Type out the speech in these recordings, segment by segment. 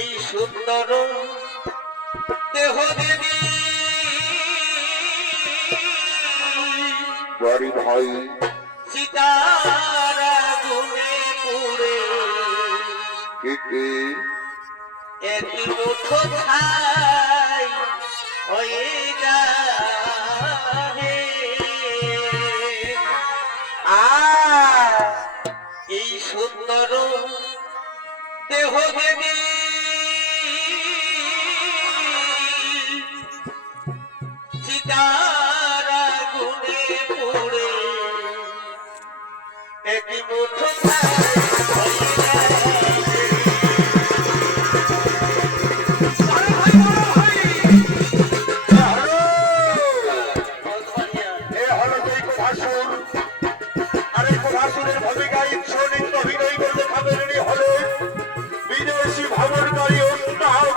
এই সুন্দর দেহ দেবী বড়ি ভাই চিতার আগুনে পুড়ে কেটে এক মুঠো ছাই হয়ে যাবে। এই সুন্দর দেহ দেবী চিতার আগুনে পুড়ে এক মুঠো ছাই হয়ে যাবে। বিদেশি ভ্রমণকারী উস্তাদ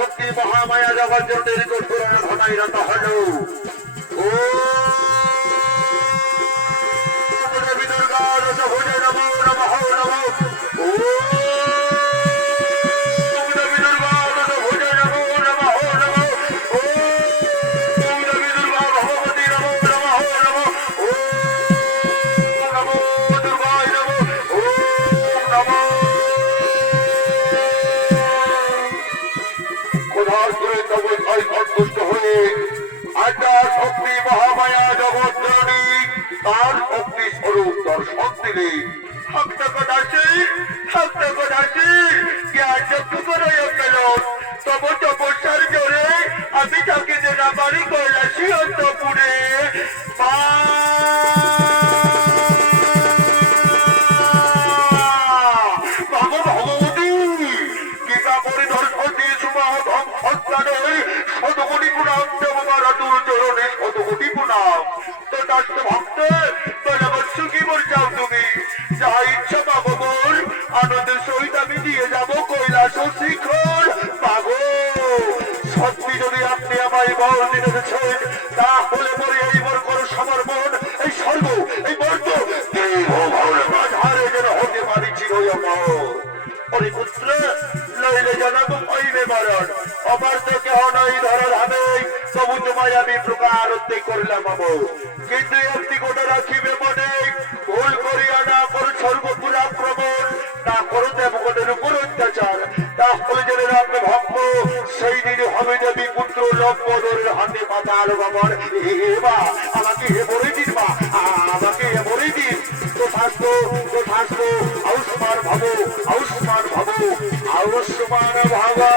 শক্তি মহামায়া জগৎজননীর কঠোর ঘটাই রত হল। ও দেবী দুর্গা দশভুজে নমো নমঃ নমঃ। ও দেবী দুর্গা দশভুজে নমো নমঃ নমঃ। ও দেবী দুর্গা ভগবতী নমো নমঃ নমঃ। ও নমো দুর্গায় নমঃ। ও নমো সন্তুষ্ট হয়ে আদ্যা শক্তি মহামায়া জগৎ জননী তার শক্তি স্বরূপ দর্শন দিলে ভক্ত কদাসী জ্ঞান যজ্ঞ করে গেল তব তপস্যার জোরে আমি তাকে দেনা বাড়ি কৈলাসী অন্তপুরে ভগবতী গীতা পরিদর্শন দিয়ে সুমাহ শতকোটি প্রণাম দেববার অতুল চরণে শতকোটি প্রণাম। তো দাস্য ভক্ত বলবৎস কি বলছাও তুমি? যা ইচ্ছা পাবো বল, আনন্দের সহিত আমি দিয়ে যাবো কৈলাস শিখর। পাগো সত্যি যদি আপনি আমায় বল দিতেছেন তাহলে পরে এই বর করো সমর্পণ। এই স্বর্গ এই বর্গ মাঝারে যেন হতে পারি চিরই অমর। পুত্র লইলে জানাবো হইবে মরণ, অপার তো কেহ নই ধর ধামে, তবু তোমায় আমি প্রকারত্তে করিলাম বাবু। কিন্তু একটি কথা রাখিবে মনে, ভুল করিয়া না করো সর্বপুর আক্রমণ, না করো দেবগণের উপর অত্যাচার। তাহলে জেনে রাখবে ভক্ত সেই দিনে হবে দেবী পুত্র লম্বদরের হাতে পাতাল বাবার। এবা আমাকে হে বলে দিন মা, আমাকে হে বলে দিন। তো থাকতো আয়ুষ্মান ভাবো, আয়ুষ্মান ভাবো, আয়ুষ্মান ভাবা।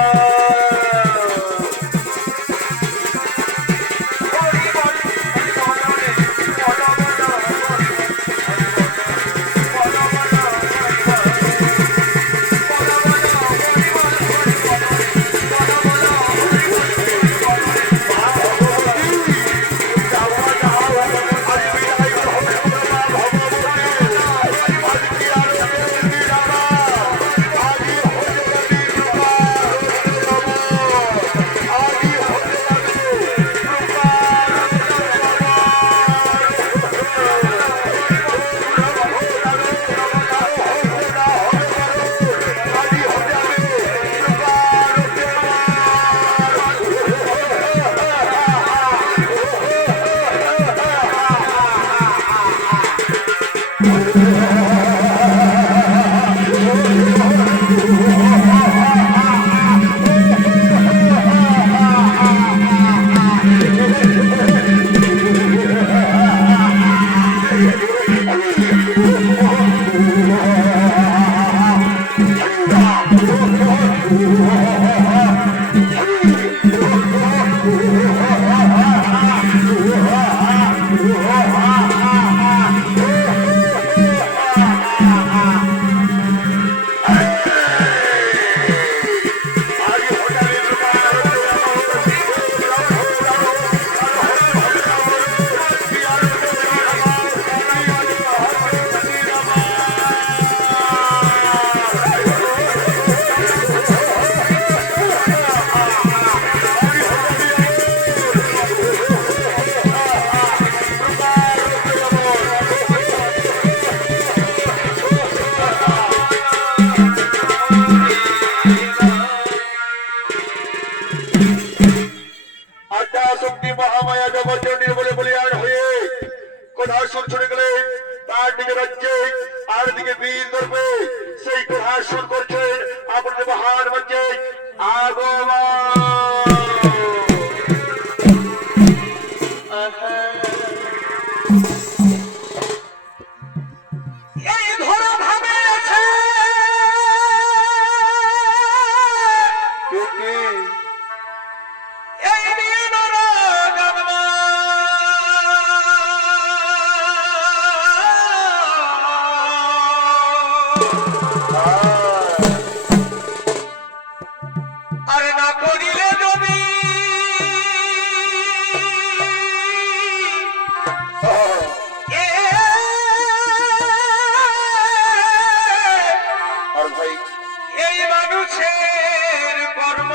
এই মানুষের কর্ম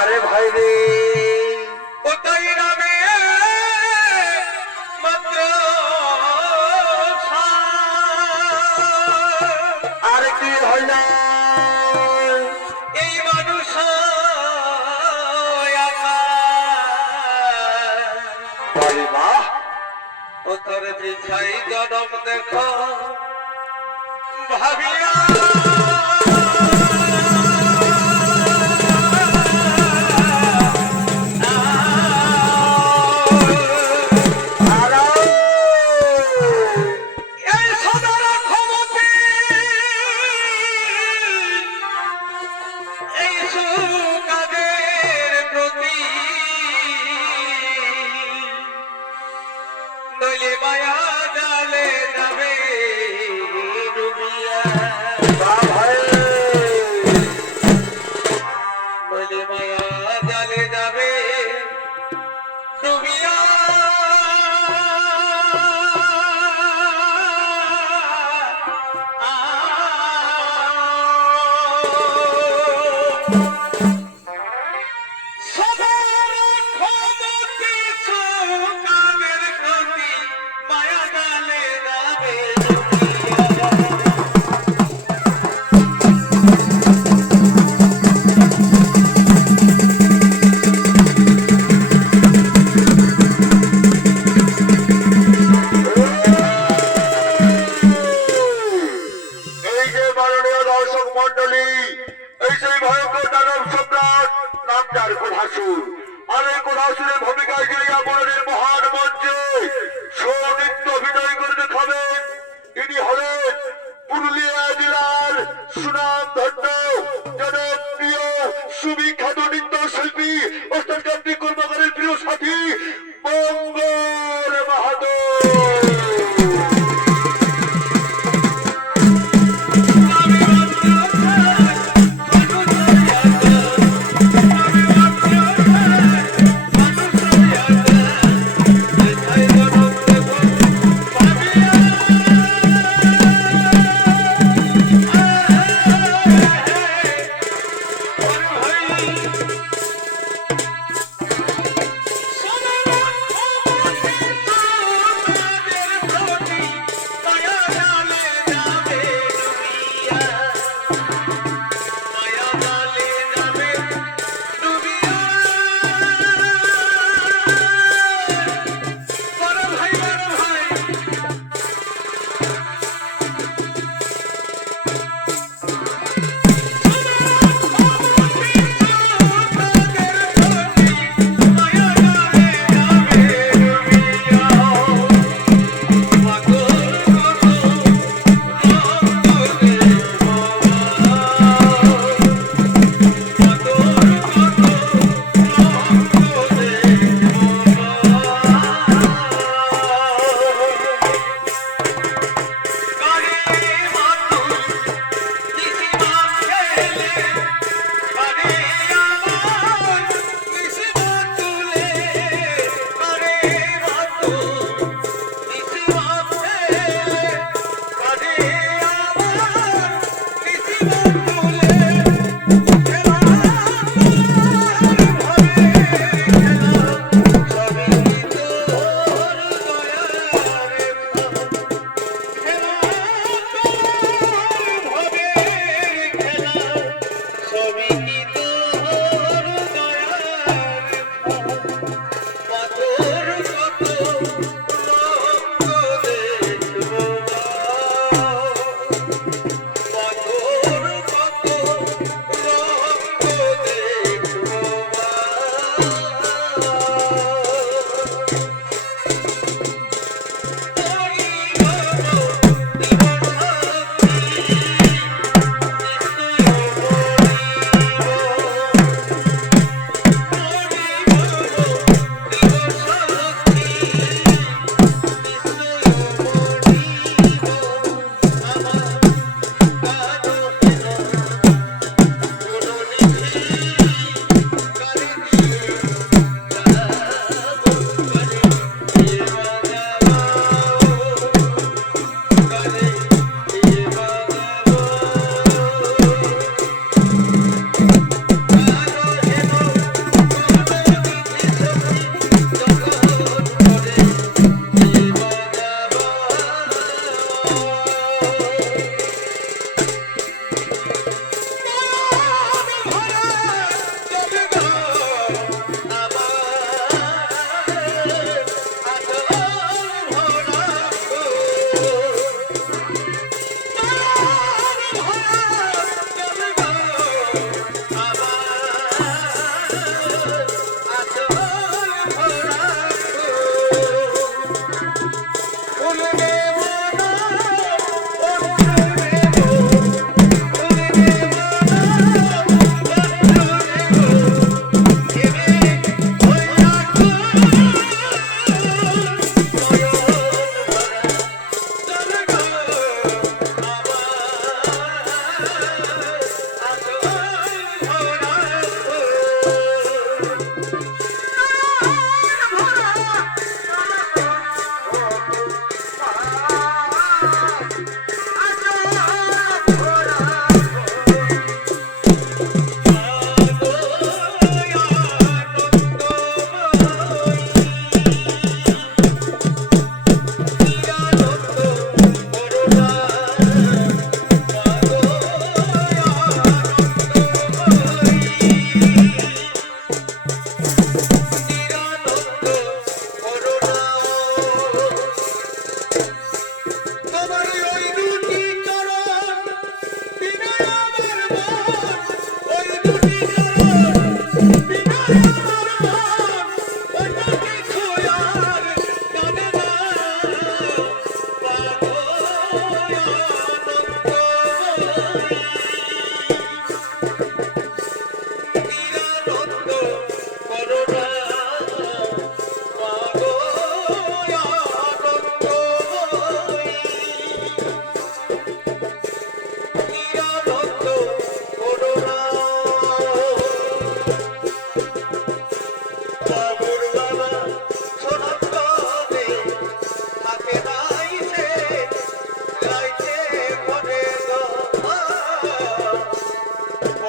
আরে ভাই রে ও তাই নামে মাত্র আরে কি হইল এই মানুষ ভাই বাহ ও তোর বিছাই জনম দেখো ভাবিয়া এই সদর ক্ষমতে এই সুকাদের প্রতি নইলে মায়া জালে যাবে ডুবিয়া নইলে মায়া জালে যাবে ডুবিয়া সবার ক্ষমতে সুকাদের প্রতি মায়া জালে যাবে ডুবিয়া এই যে মাননীয় দর্শক মন্ডলী এই সেই ভয়ঙ্কর দানব সম্রাট নাম যার কোঠাসুর আর এই কোঠাসুরের ভূমিকায় যিনি আপনাদের মহান মঞ্চে সৌনৃত্য অভিনয় করে দেখাবেন ইনি হলেন পুরুলিয়া জেলার সুনাম ধন্য জনপ্রিয় সুবিখ্যাত নৃত্য শিল্পী ওস্তাদ কান্তি কর্মকারের প্রিয় সাথী মঙ্গল মাহাতো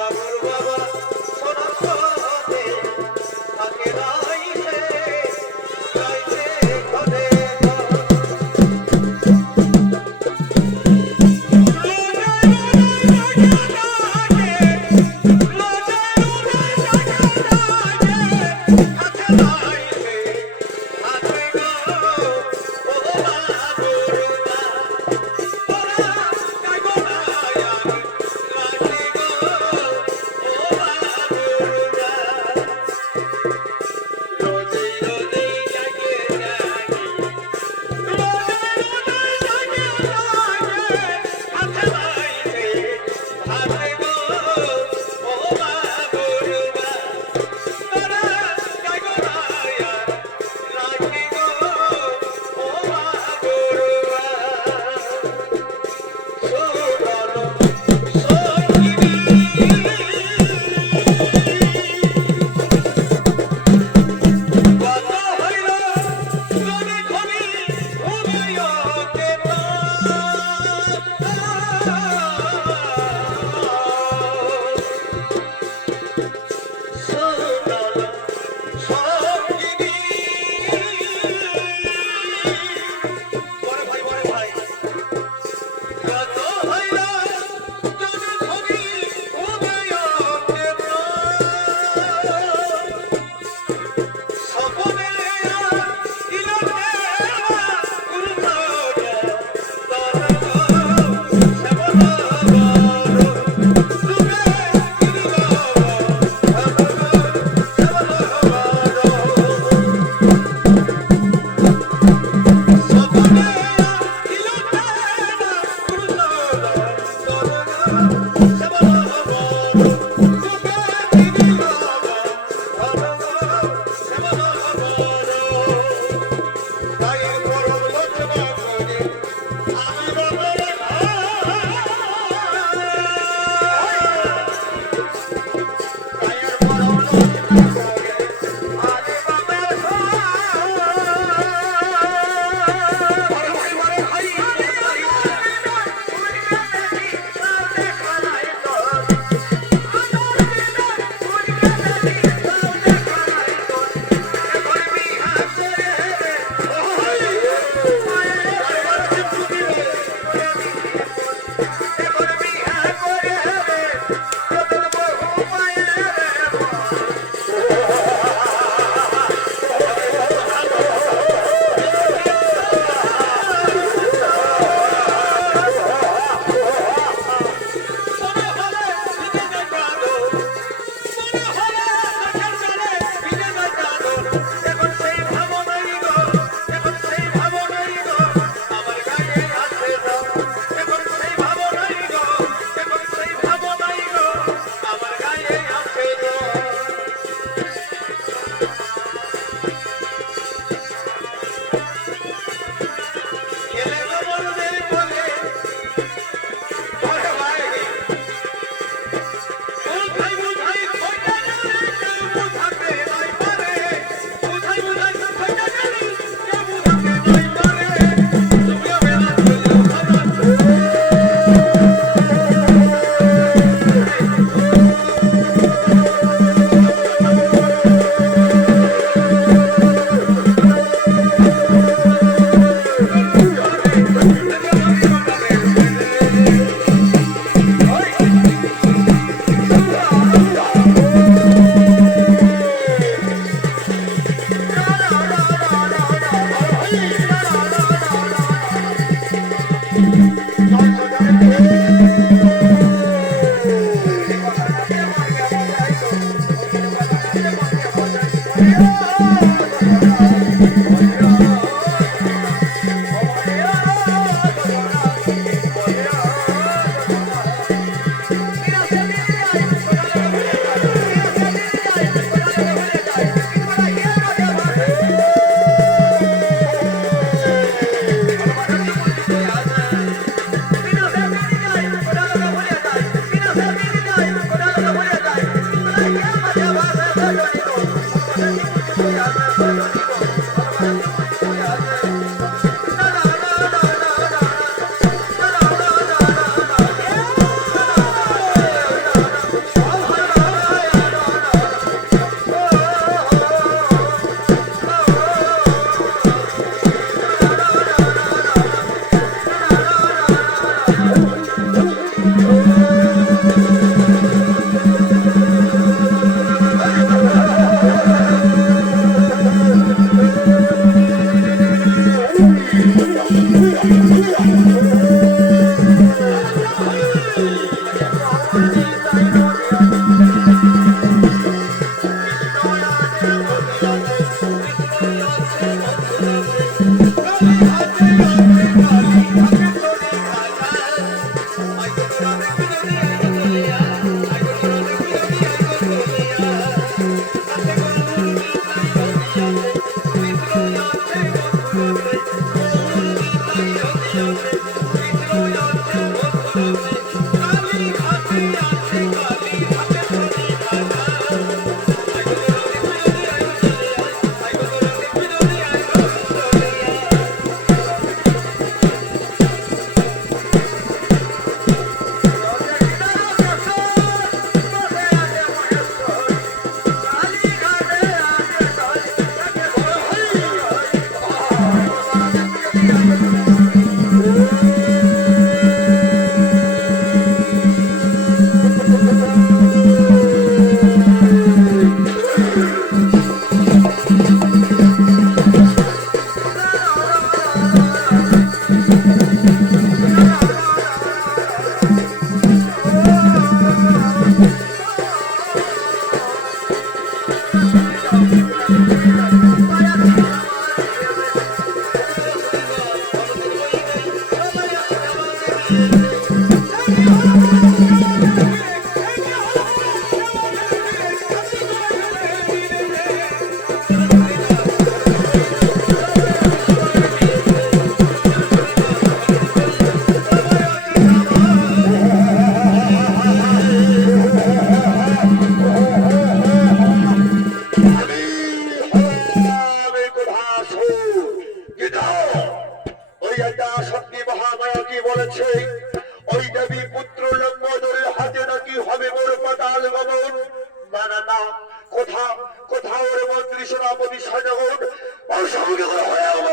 বাবুর বাবা সোনার সনে থাকে রাইতে রাইতে ঘরে না। কোথা কোথাও ওরে মন্ত্রী সেনাপতি সৈন্যগণ অসংখ্য করে হয়ে গেল।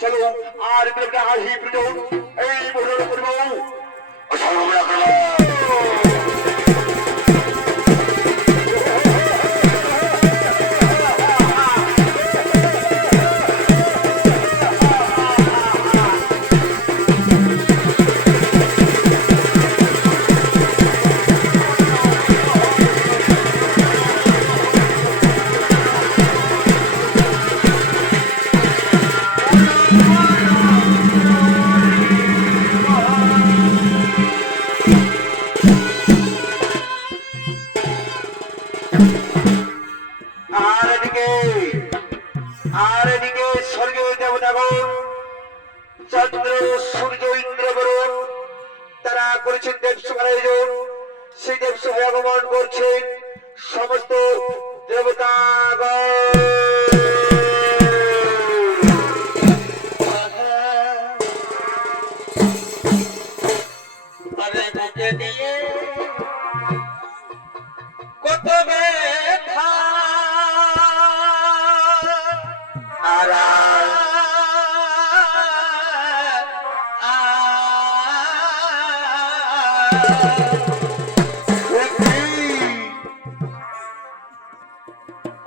চলো আর হাসি এই বলে করবো আর এদিকে স্বর্গীয় দেবতাগণ চন্দ্র সূর্য ইন্দ্র বরুণ তারা করেছেন দেবসভার আয়োজন। সেই দেবসভায় আগমন করছেন সমস্ত দেবতাগণ। কত কত ব্যথা আর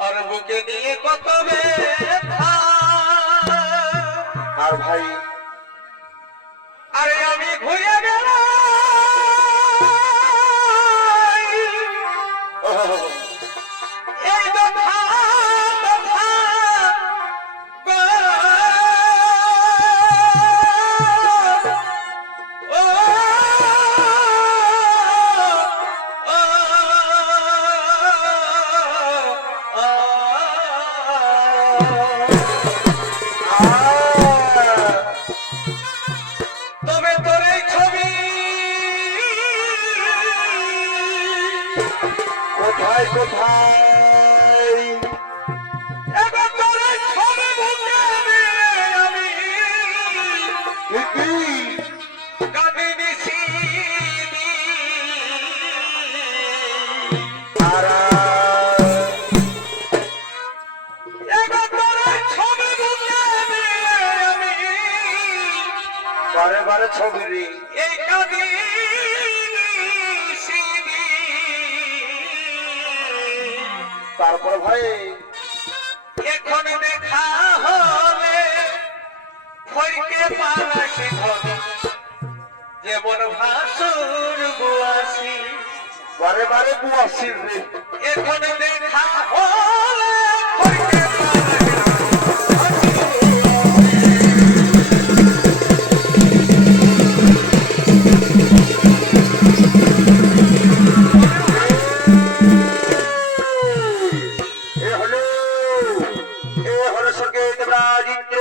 আর বুকে দিয়ে কত ব্যথা আর ভাই আরে আমি ঘুরে গেল এই দফা দফা ও তবে তোর এই ছবি কোথায় কোথায় এবার তোর এই ছবি বুকে আমি কি কাঁদিনি সিনি আর এবার তোর এই ছবি বুকে আমি বারে বারে ছবি রে এই কাঁদিনি সিনি তারপর ভাই এখন দেখা হলে ফরকে পালাসি ধরে যেমন ভাসুর বুয়াসি বারে বারে বুয়াসির রে এখন দেখা হলে ফরকে পালাসি সঙ্গে দেবরাজ ইন্দ্র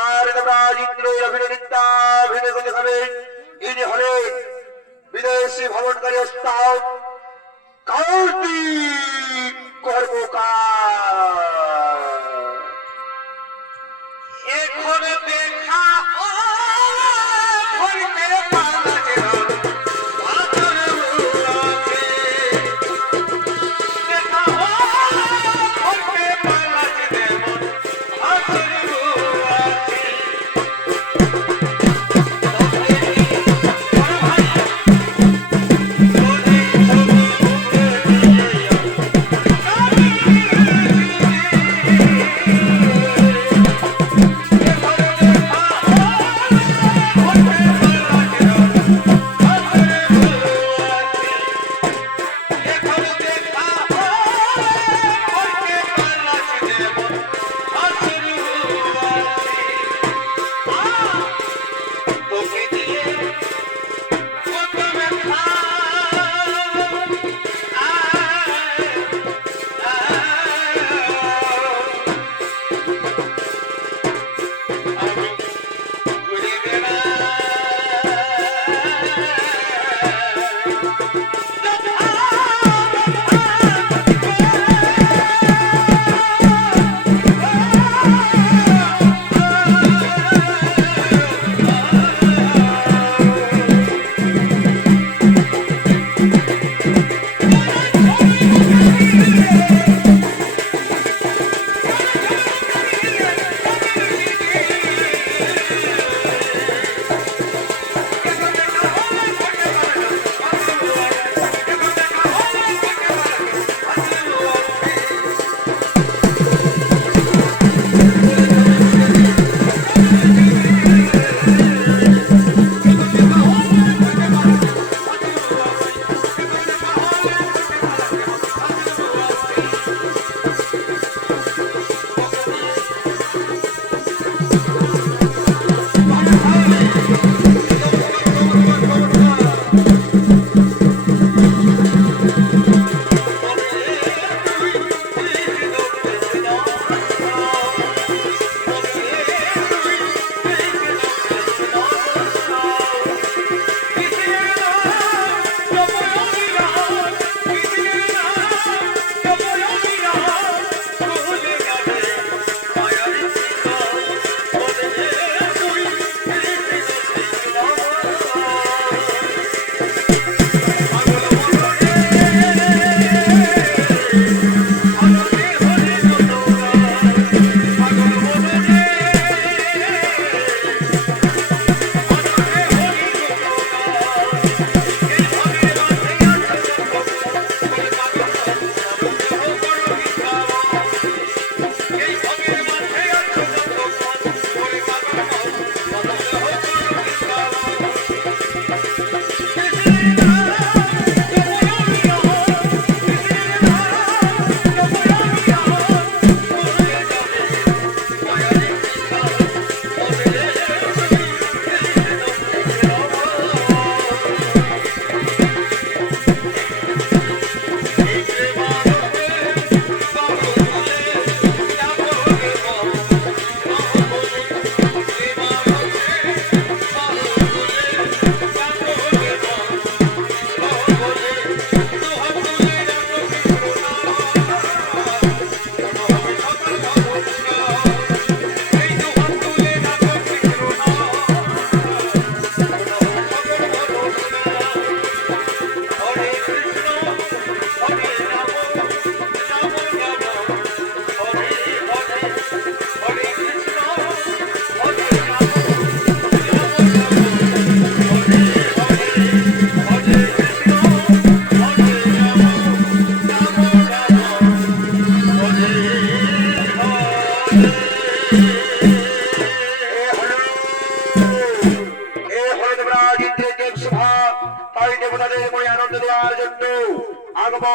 আর দেবরাজ ইন্দ্র অভিনেতা অভিনয় দেখাবেন ইনি হলেন বিদেশি ভ্রমণকারী ওস্তাদ কার্তিক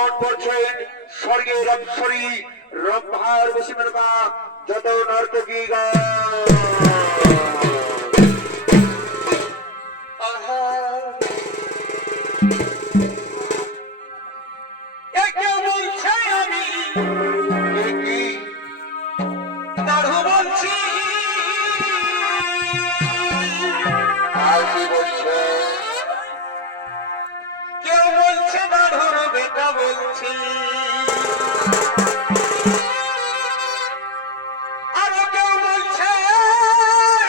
গান করছেন স্বর্গের অপ্সরী রম্ভার বসিমেনকা যত নর্তকী গান। আহা একে বলছে আমি এ কি দারু বলছি আর কি বলছে? কেউ বলছে দারুর বেটা বলছি আরো কেউ বলছে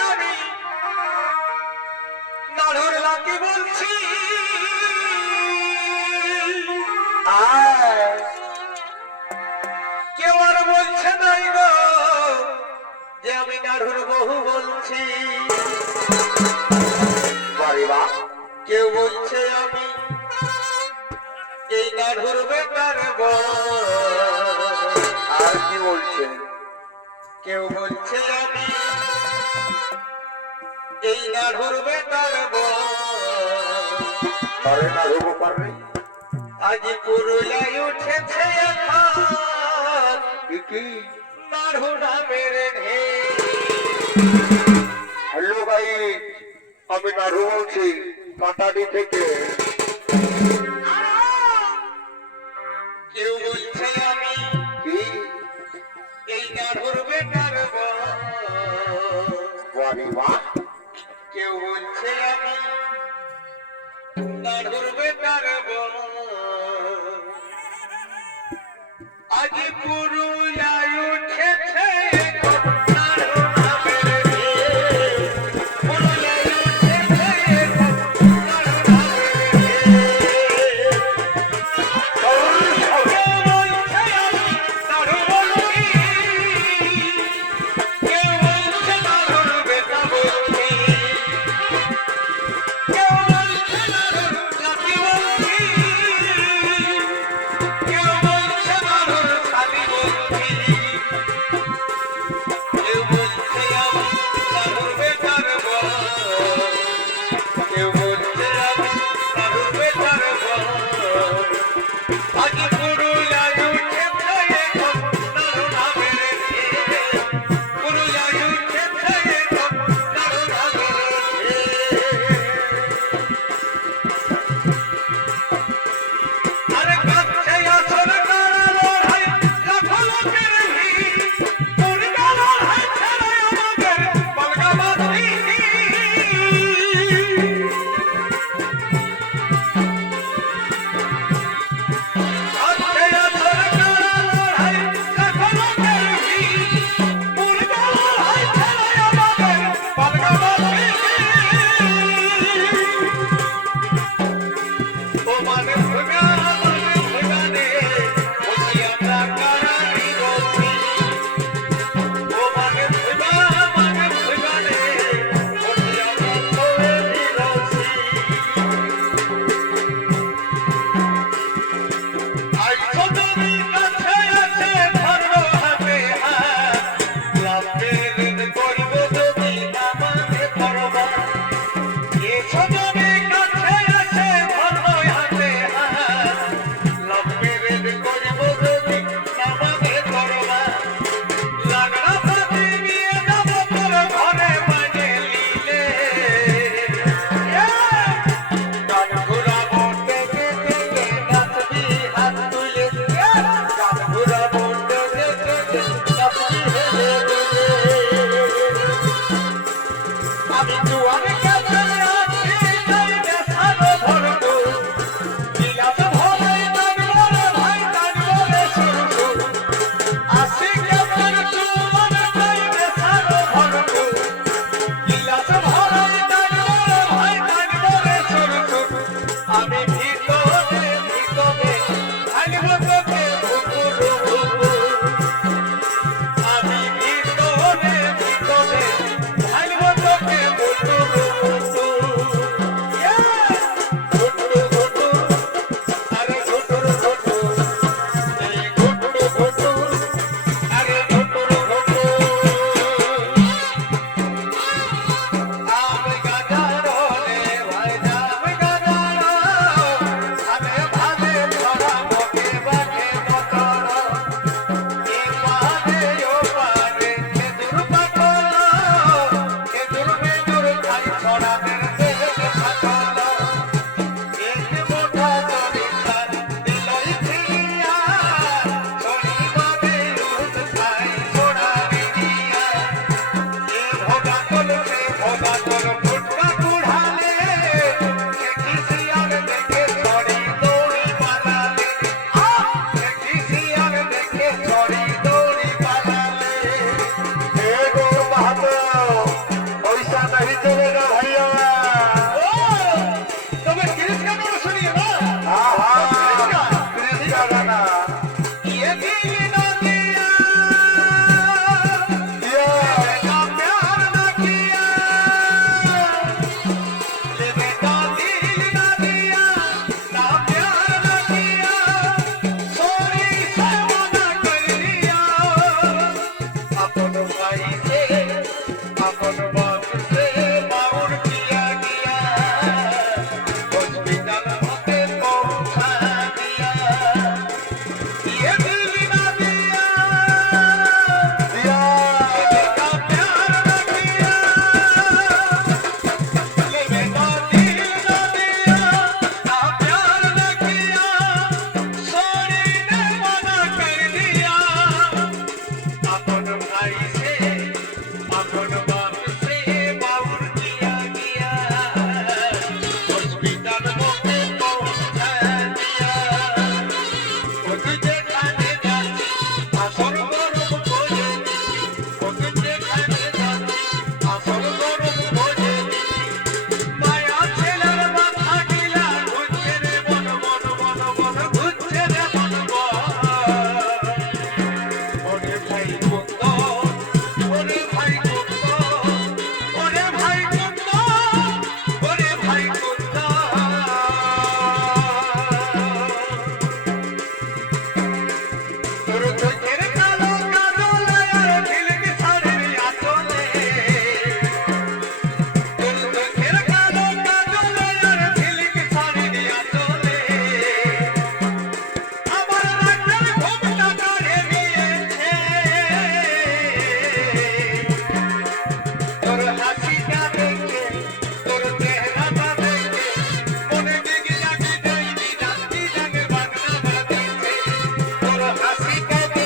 আমি দারুর লাকি বলছি আয় কেউ আর বলছে নাই গো যে আমি নাড়ুর বহু বলছি বারে বা কেউ বলছে আমি এই নাড়ুর বেটার বউ আর কি বলছে? কেউ বলছে আমি এই নাড়ুর বেটার বউ পারে না রোগ পারে আজ পুরুলিয়ায় উঠেছে এখন কি নাড়ু নামের ঢেউ হ্যালো ভাই, আমি নাড়ু বলছি কাটাডি থেকে। কেউ বলছে আমি কি এই নাড়ুর বেটার বউ বারে বা কেউ বলছে আমি নাড়ুর বেটার বউ আজ পুরুলিয়ায় উঠেছে নাড়ু নামের ঢেউ। পুরুলিয়ায় উঠেছে নাড়ু নামের ঢেউ। কেউ বলছে আমি নাড়ু বলছি কেউ বলছে নাড়ুর বেটা বলছি কেউ বলছে নাড়ুর লাকি বলছি কেউ বলছে নাড়ুর শালি বলছি না ये दिल ना दिया দিয়া ना प्यार ना किया लेने का दिल ना दिया ना प्यार ना किया सोरी से मना कर दिया अपन भाई से अपन बाप से बाउर किया गया हॉस्पिटल होके पहुंचा दिया ये दिल ना दिया দিয়া का प्यार ना किया लेने का दिल ना दिया ना प्यार ना किया सोरी ने मना कर दिया अपन भाई से अपन बाप से बाउर किया गया हॉस्पिटल होके पहुंचा दिया वो तुझे खाने जाती आसर गरम बोझे वो तुझे खाने जाती आसर गरम बोझे माया ছেলের মাথা গিলা ঘুরছে রে বন বন বন বন ঘুরছে রে বন ওরে ভাই কুন্দ ওরে ভাই কুন্দ ওরে ভাই কুন্দ ওরে ভাই কুন্দ তোর চোখের কালো কাজল আর ঝিলক শাড়ির আঁচলে তোর চোখের কালো কাজল আর ঝিলক শাড়ির আঁচলে আমার রাতের ঘুমটা কাড়ে নিয়েছে তোর হাসিটা দেখে তোর চেহারাটা দেখে মনে দিকে জাগি যাইনি রাত্রি জাগে বাগনা বাজিছে তোর হাসিটা দেখে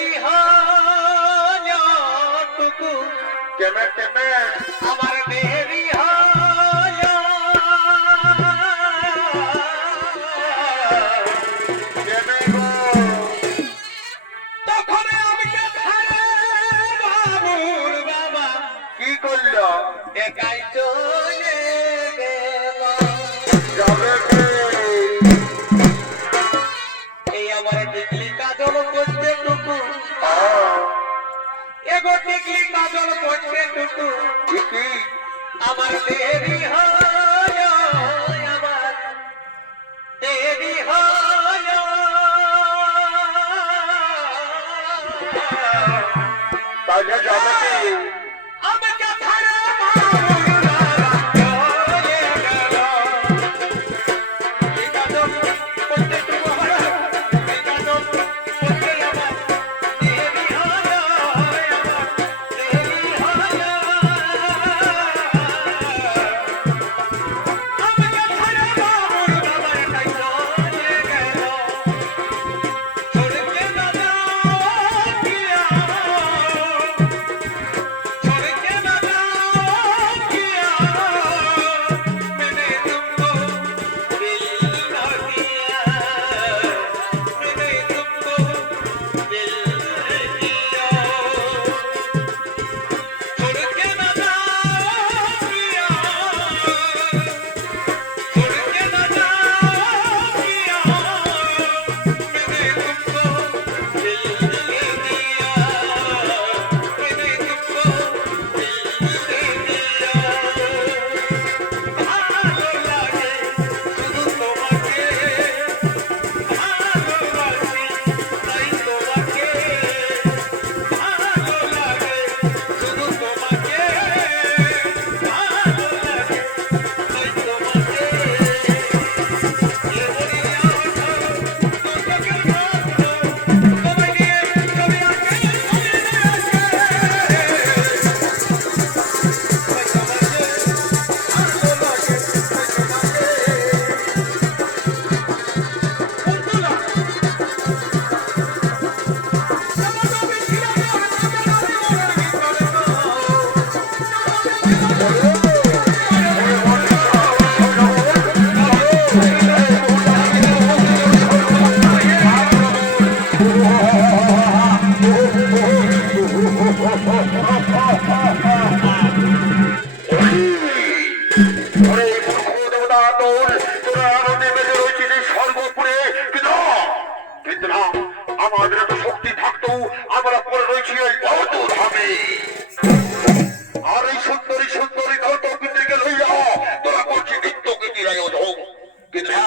দেরি হয় টুকু কেমে কেমে আমার দেরি হয় কেমে গো তখন আমাকে ছাড়ে বাবুর বাবা কি করলো একাই চলে গেল যাবে কে এই আমার টিকলি কাজল করতে টুকু এগো টিকলি কাজল করতে টুকু কি আমার দেরি হয় আমার দেরি হয় তাহলে যাবে কে আমাকে ছাড়া বাবুর বাবা চলে গেল এই কাজল করতে টুকু আমার এই কাজল করতে আমার দেরি হয় আমার দেরি হয় আমাকে ছাড়া বাবুর বাবা একাই চলে গেল छोड़ के ना जाओ किया छोड़ के ना जाओ किया मैंने तुमको दिल ना दिया मैंने तुमको दिल दिया छोड़ के ना जाओ किया छोड़ के ना जाओ किया मैंने तुमको दिल दे दिया मैंने तुमको दिल दे दिया ভালো লাগে শুধু তোমাকে ভালোবাসি তাই তোমাকে ভালো লাগে শুধু তোমাকে ভালো লাগে তাই তোমাকে ওরে মূর্খ দেবতা তোর তোরা আনন্দে মেতে রয়েছিস এই স্বর্গপুরে কিন্তু না আমাদের এত শক্তি থাকতো আমরা পরে রয়েছি এই অত ধামে আর এই সুন্দরী সুন্দরী গত পিতৃকে লইয়া তোরা করছি নিত্য গীতির আয়োজন কিন্তু না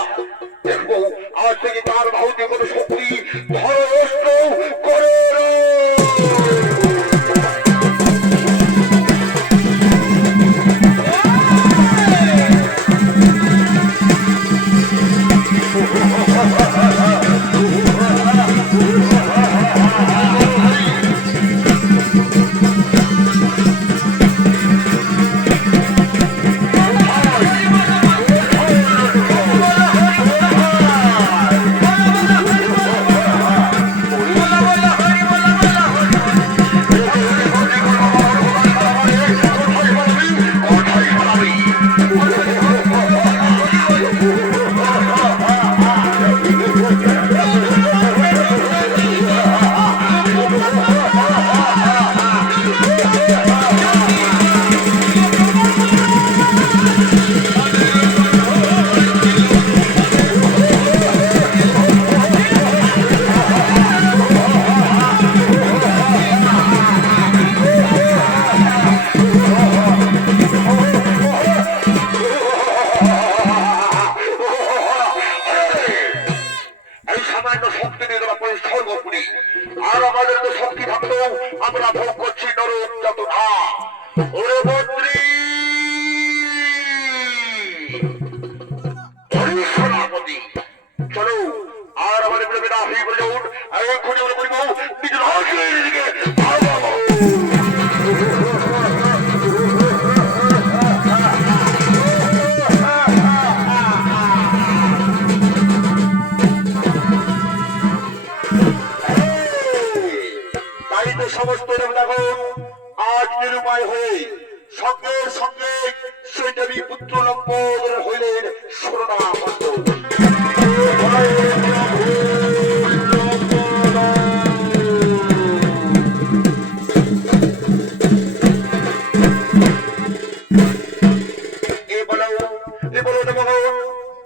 দেখবো আজ থেকে তার ভৌতিকগত শক্তি ধর অস্ত্র করে আর আমাদের তো শক্তি থাকতো আমরা ভোগ করছি নরক যত না ওরে মন্ত্রী সেনাপতি চলো আর আমাদের বিরোধী না হয়ে বলে যাউন আর এক্ষুনি আমরা বলবো নিজের হাসির দিকে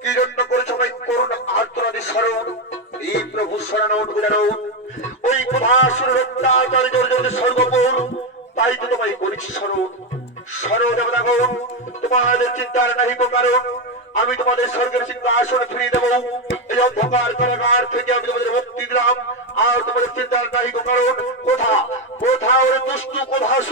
কি জন্য করেছো ভাই করুণ আর্তনাদি স্মরণ? এই প্রভু শরণ ওই প্রভাসুর অত্যাচারী জর্জরিত স্বর্গপুর, তাই তো তোমায় করেছি স্মরণ। স্মরণ দেবতাগণ, তোমাদের চিন্তার নাহি কারণ, আমি তোমাদের স্বর্গের সিংহাসন ফিরিয়ে দেবো। এই অন্ধকার কারাগার থেকে আমি তোমাদের মুক্তি দিলাম, আর তোমাদের চিন্তার নাহি কারণ। কোথা কোথা ওরে দুষ্টু প্রভাস,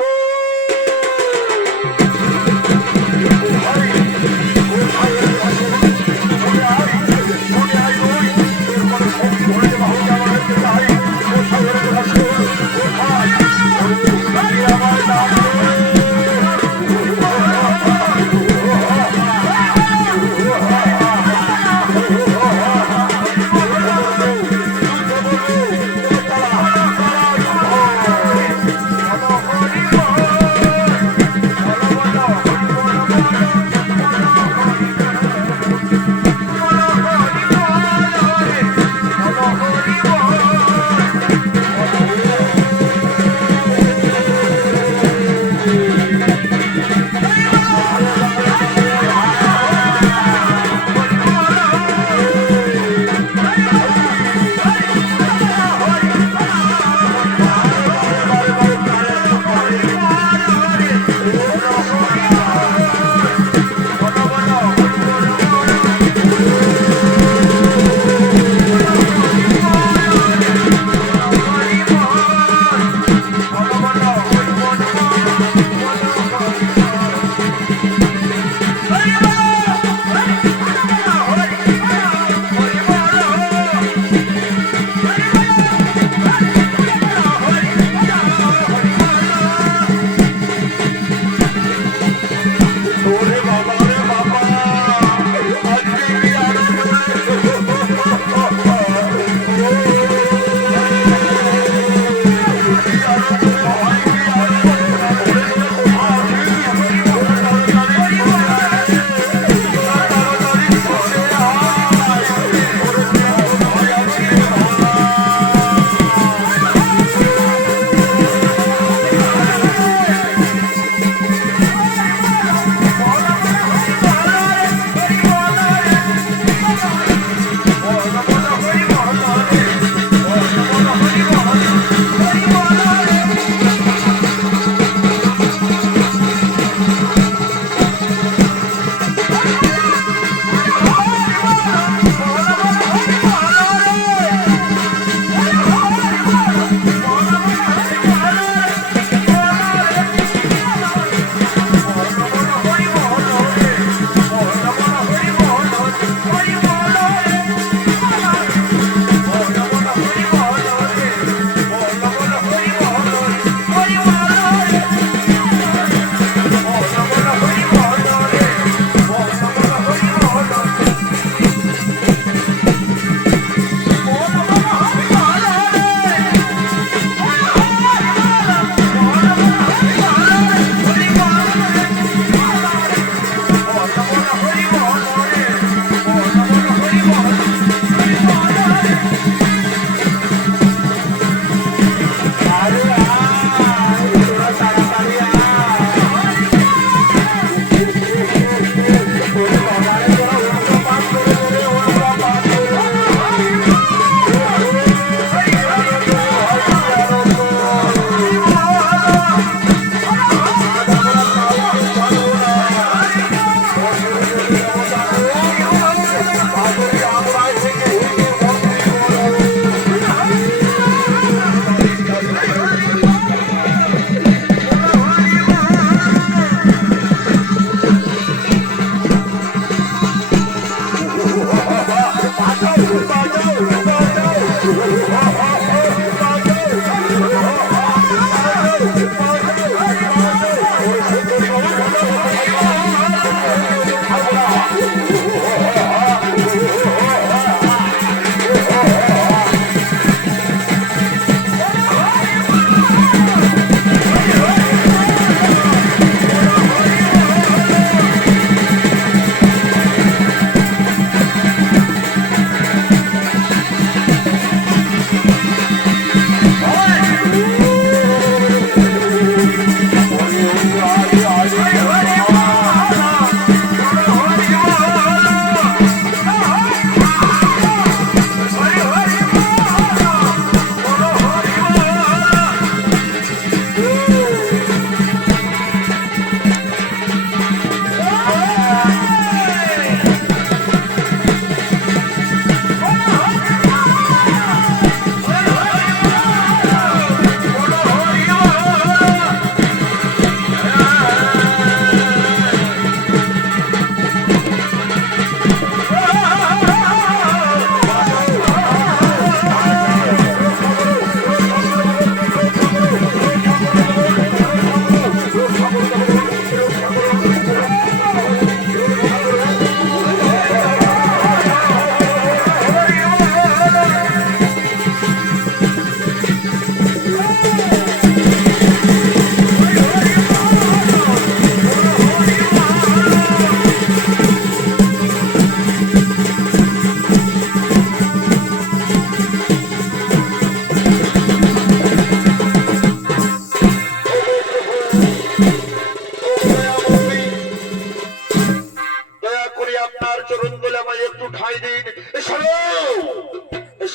মঙ্গলে আমায় একটু ঠাঁই দিন। শোনো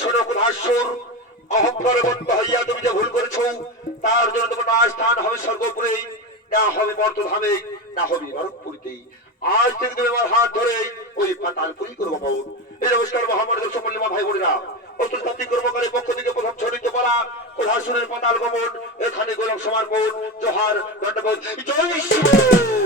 শোনো কোথাসুর, অহংকারে বন্ধ হইয়া তুমি যে ভুল করেছো, তার জন্য তোমার না স্থান হবে স্বর্গপুরে, না হবে মর্তধামে, না হবে নরকপুরীতে। আজ থেকে তুমি আমার হাত ধরে ওই পাতালপুরি করবো বাবু। এই নমস্কার মহামারী দর্শক মল্লিমা ভাই বোনেরা, অস্ত্রশান্তি কর্মকারী পক্ষ থেকে প্রথম ছড়িত পারা কোথাসুরের পাতাল গমন, এখানে গোলক সমর্পণ, জোহার দণ্ডবোধ, জয় শিব।